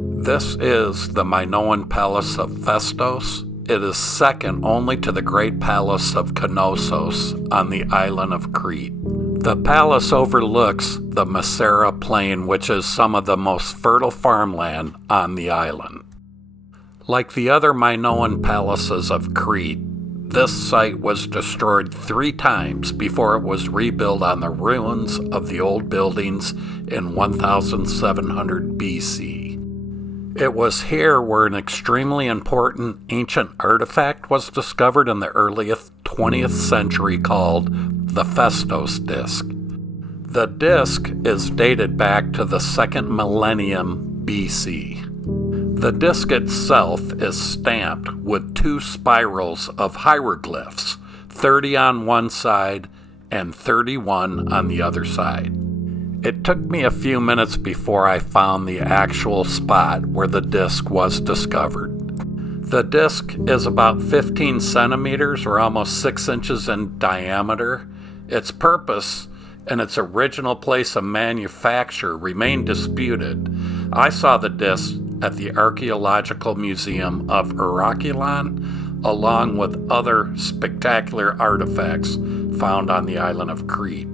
This is the Minoan palace of Phaistos. It is second only to the great palace of Knossos on the island of Crete. The palace overlooks the Macera plain, which is some of the most fertile farmland on the island. Like the other Minoan palaces of Crete, this site was destroyed 3 times before it was rebuilt on the ruins of the old buildings in 1700 BC. It was here where an extremely important ancient artifact was discovered in the earliest 20th century called the Phaistos Disk. The disk is dated back to the 2nd millennium BC. The disk itself is stamped with 2 spirals of hieroglyphs, 30 on one side and 31 on the other side. It took me a few minutes before I found the actual spot where the disk was discovered. The disk is about 15 centimeters or almost 6 inches in diameter. Its purpose and its original place of manufacture remain disputed. I saw the disk at the Archaeological Museum of Heracleion, along with other spectacular artifacts found on the island of Crete.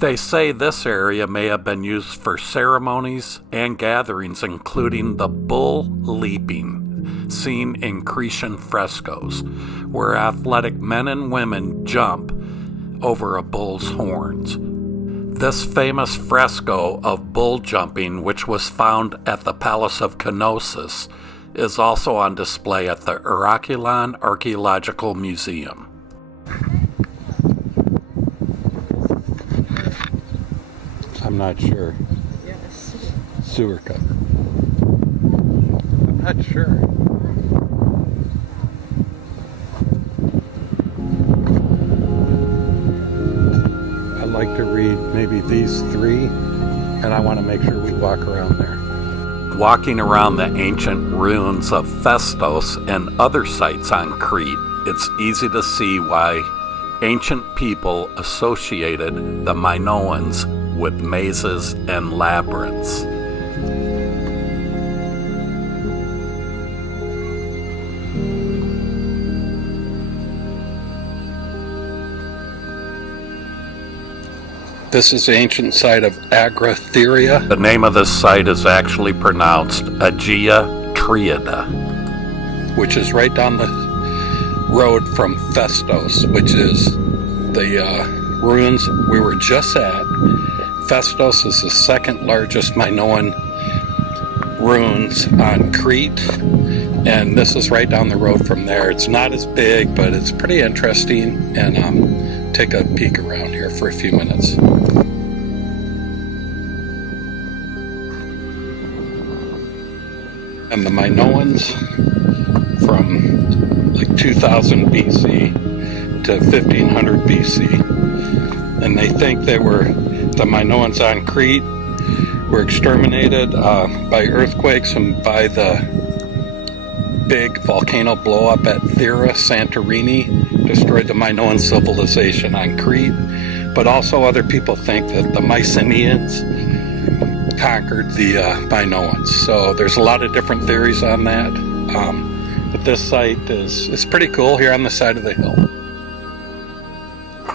They say this area may have been used for ceremonies and gatherings, including the bull leaping, seen in Cretan frescoes, where athletic men and women jump over a bull's horns. This famous fresco of bull jumping, which was found at the Palace of Knossos, is also on display at the Heracleion Archaeological Museum. I'm not sure. Yes. Sewer cover. I'm not sure. I'd like to read maybe these 3, and I want to make sure we walk around there. Walking around the ancient ruins of Phaistos and other sites on Crete, it's easy to see why ancient people associated the Minoans with mazes and labyrinths. This is the ancient site of Agia Triada. The name of this site is actually pronounced Agia Triada, which is right down the road from Phaistos, which is the ruins we were just at. Phaistos is the 2nd largest Minoan ruins on Crete, and this is right down the road from there. It's not as big, but it's pretty interesting, and take a peek around here for a few minutes. And the Minoans from like 2000 BC to 1500 BC, and they think they were the Minoans on Crete were exterminated by earthquakes and by the big volcano blow up at Thera, Santorini, destroyed the Minoan civilization on Crete. But also other people think that the Mycenaeans conquered the Minoans. So there's a lot of different theories on that. But this site is pretty cool here on the side of the hill.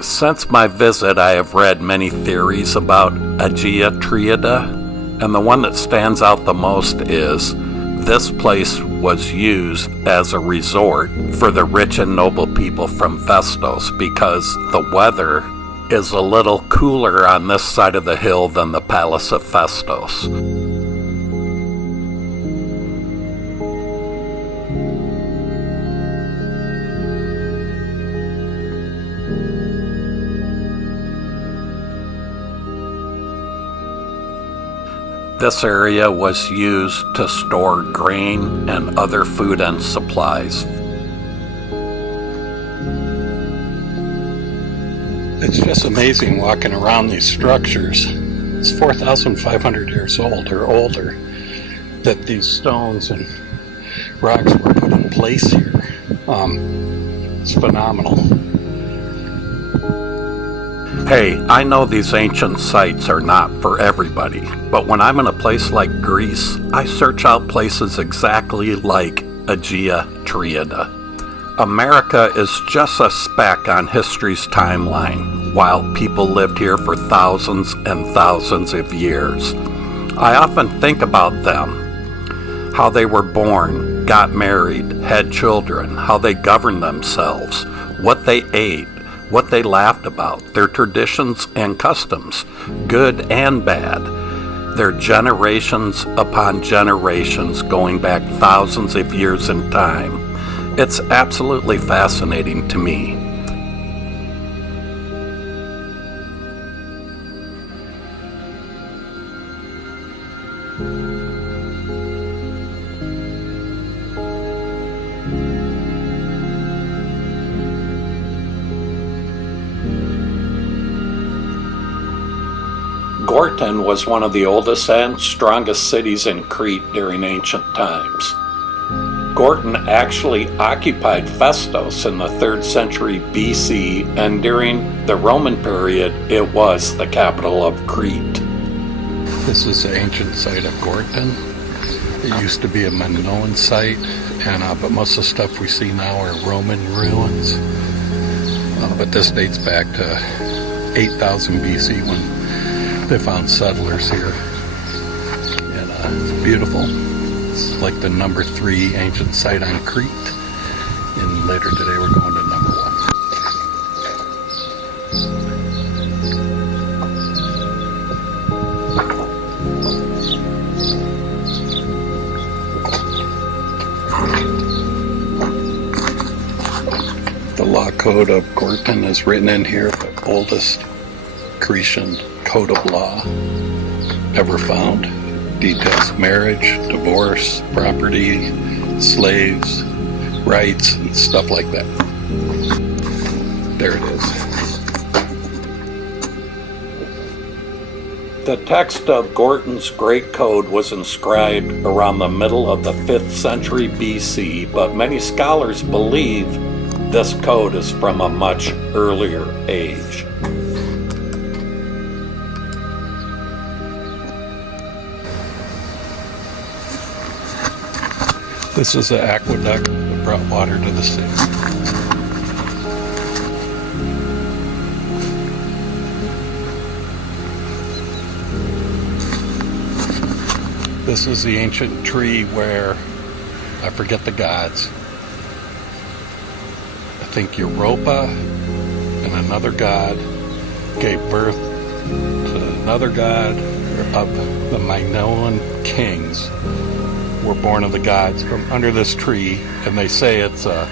Since my visit, I have read many theories about Agia Triada, and the one that stands out the most is this place was used as a resort for the rich and noble people from Phaistos because the weather is a little cooler on this side of the hill than the Palace of Phaistos. This area was used to store grain and other food and supplies. It's just amazing walking around these structures. It's 4,500 years old or older that these stones and rocks were put in place here. It's phenomenal. Hey, I know these ancient sites are not for everybody, but when I'm in a place like Greece, I search out places exactly like Agia Triada. America is just a speck on history's timeline, while people lived here for thousands and thousands of years. I often think about them, how they were born, got married, had children, how they governed themselves, what they ate, what they laughed about, their traditions and customs, good and bad, their generations upon generations going back thousands of years in time. It's absolutely fascinating to me. Gortyn was one of the oldest and strongest cities in Crete during ancient times. Gortyn actually occupied Phaistos in the 3rd century BC, and during the Roman period, it was the capital of Crete. This is the ancient site of Gortyn. It used to be a Minoan site, but most of the stuff we see now are Roman ruins. But this dates back to 8000 BC when they found settlers here, and it's beautiful. It's like the number 3 ancient site on Crete, and later today we're going to number 1. The Law Code of Gortyn is written in here, the oldest Cretan code of law ever found. Details marriage, divorce, property, slaves, rights, and stuff like that. There it is. The text of Gortyn's Great Code was inscribed around the middle of the 5th century BC, but many scholars believe this code is from a much earlier age. This is the aqueduct that brought water to the city. This is the ancient tree where, I forget the gods, I think Europa and another god gave birth to another god of the Minoan kings. Were born of the gods from under this tree, and they say it's the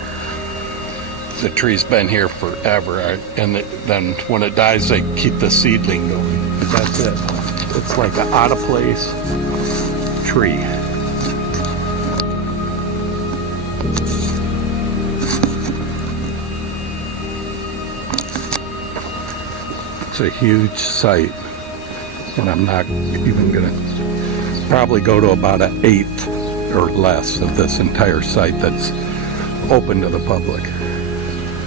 tree's been here forever, and then when it dies they keep the seedling going. But that's it. It's like an out of place tree. It's a huge site, and I'm not even gonna probably go to about an 1/8 or less of this entire site that's open to the public.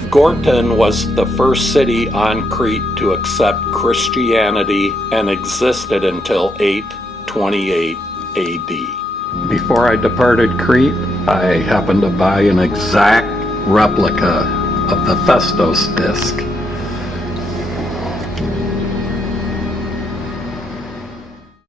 Gortyn was the first city on Crete to accept Christianity and existed until 828 AD. Before I departed Crete, I happened to buy an exact replica of the Phaistos Disk.